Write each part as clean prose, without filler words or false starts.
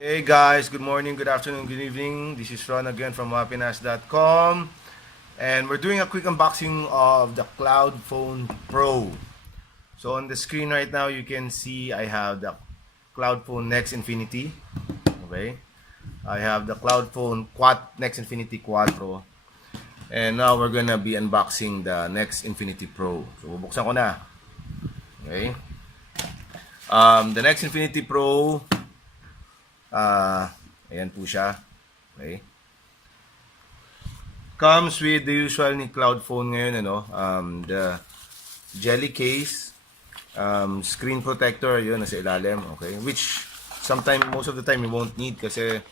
Hey guys, good morning, good afternoon, good evening. This is Ron again from Wahpinas.com, and we're doing a quick unboxing of the Cloud Phone Pro. So on the screen right now you can see I have the Cloud Phone Next Infinity. Okay, I have the Cloud Phone Next Infinity Quattro, and now we're gonna be unboxing the Next Infinity Pro. So bubuksan ko na. Okay, the Next Infinity Pro. Ayan po siya. Okay. Comes with the usual ni cloud phone ngayon, the jelly case, screen protector, yun, nasa ilalim, okay, which most of the time you won't need kasi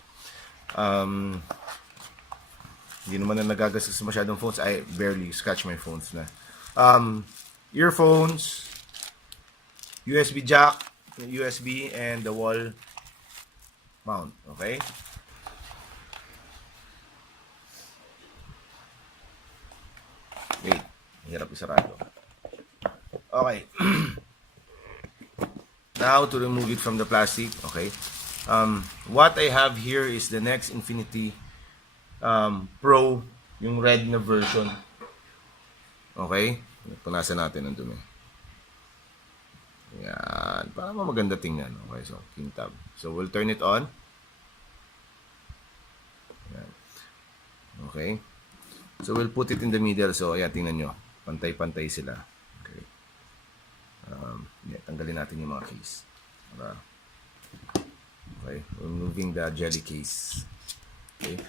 hindi naman na nagagastos masyadong phones. I barely scratch my phones na. Earphones, USB jack, USB, and the wall mount, okay? Wait, hirap isarado. Okay. Now to remove it from the plastic, okay? What I have here is the Next Infinity Pro, yung red na version. Okay? Punasan natin ang dumi. Yan. Para maganda tingnan. Okay, so, king tab. So, we'll turn it on. Yan. Okay. So, we'll put it in the middle. So, ayan, tingnan nyo. Pantay-pantay sila. Okay. Tanggalin natin yung mga keys. Okay. Removing the jelly case. Okay.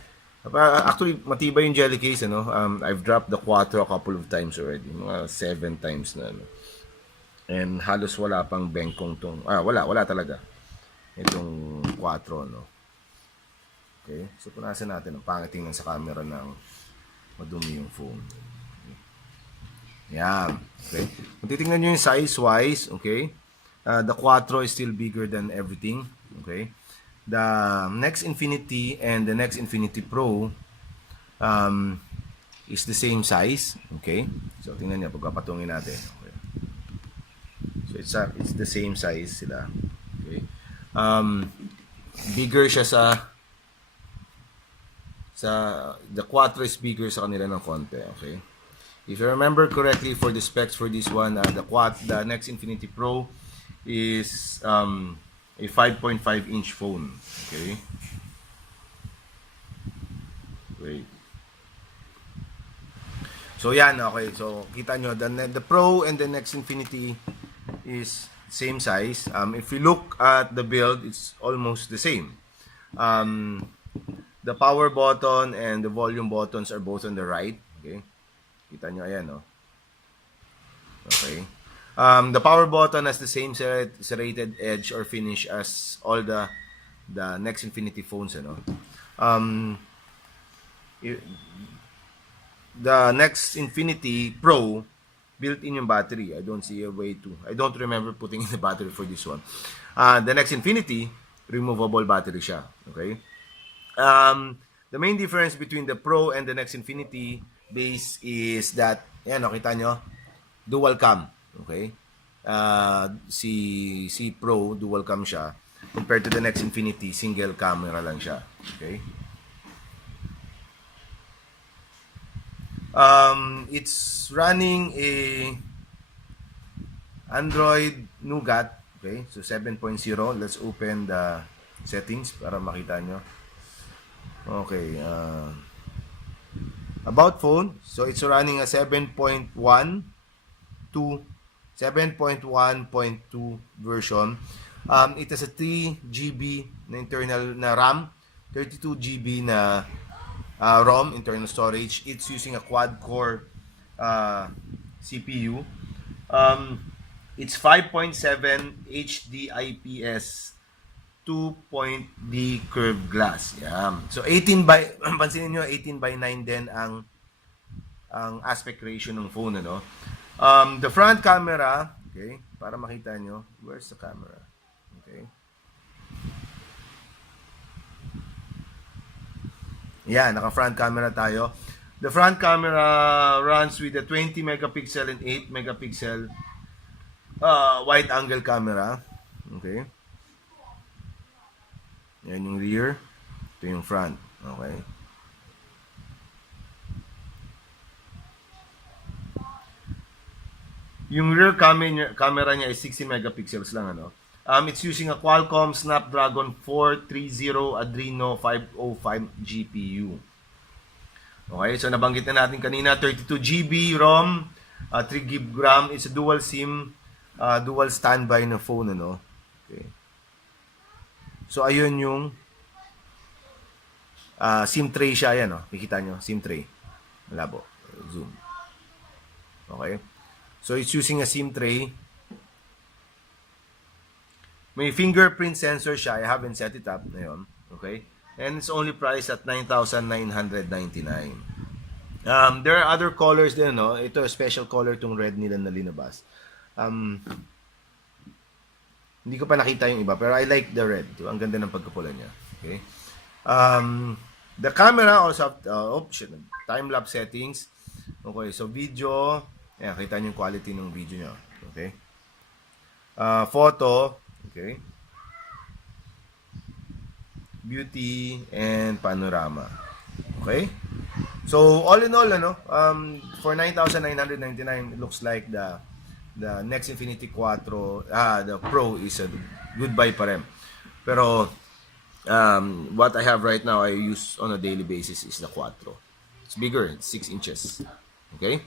Actually, matibay yung jelly case, ano? I've dropped the Quattro a couple of times already. Mga 7 times na, ano? And halos wala pang bengkong tong... wala talaga. Itong Quattro, no? Okay? So, punasan natin. Ang pangit tingnan sa camera ng madumi yung phone. Okay. Yan. Okay? Kung titingnan nyo yung size-wise, okay? The Quattro is still bigger than everything. Okay? The Next Infinity and the Next Infinity Pro is the same size. Okay? So, tingnan nyo. Pagkapatungin natin. Okay? So it's the same size sila. Okay. Bigger siya sa the Quattro is bigger sa kanila ng konti, okay? If you remember correctly for the specs for this one, the Next Infinity Pro is a 5.5-inch phone, okay? Wait. So yan, okay. So kita nyo the Pro and the Next Infinity is same size. If you look at the build, it's almost the same. The power button and the volume buttons are both on the right. Okay, kita nyo, ayan, no? Okay. The power button has the same serrated edge or finish as all the Next Infinity phones, ano? The Next Infinity Pro built-in yung battery. I don't see a way to. I don't remember putting in the battery for this one. The Next Infinity, removable battery siya. Okay? The main difference between the Pro and the Next Infinity base is that, yan, nakita nyo, dual cam. Okay? Si Pro, dual cam siya. Compared to the Next Infinity, single camera lang siya. Okay? It's running a Android Nougat. Okay, so 7.0. Let's open the settings para makita nyo. Okay, about phone. So it's running a 7.1 to 7.1.2 version. It has a 3 GB na internal na RAM, 32 GB na ROM, internal storage. It's using a quad-core CPU. It's 5.7 HD IPS 2.D curved glass. Yeah. So 18 by pansinin niyo 18 by 9 din ang aspect ratio ng phone, ano. The front camera, okay, para makita niyo, where's the camera? Okay. Yeah, naka-front camera tayo. The front camera runs with a 20 megapixel and 8 megapixel wide angle camera. Okay. Yan yung rear. Ito yung front. Okay. Yung rear camera niya is 16 megapixels lang, ano. It's using a Qualcomm Snapdragon 430 Adreno 505 GPU. Okay, so nabanggit na natin kanina, 32 GB ROM, 3 GB RAM. It's a dual SIM, dual standby na phone, ano. Okay. So ayun yung SIM tray siya, yan, oh. Makikita nyo, SIM tray. Malabo. Zoom. Okay. So it's using a SIM tray. May fingerprint sensor siya. I haven't set it up ngayon. Okay? And it's only priced at 9,999. There are other colors din, no? Ito, special color tong red nila na linabas. Hindi ko pa nakita yung iba, pero I like the red. Ang ganda ng pagkapula niya. Okay? The camera also have, time-lapse settings. Okay, so video. Ayan, kita niyo yung quality ng video niya. Okay? Photo. Okay? Beauty and panorama. Okay? So, all in all, ano, for 9,999, it looks like the next Infinity 4, the Pro is a good buy pa rin. Pero, what I have right now, I use on a daily basis is the 4. It's bigger, it's 6 inches. Okay?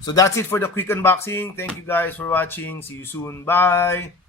So, that's it for the quick unboxing. Thank you guys for watching. See you soon. Bye!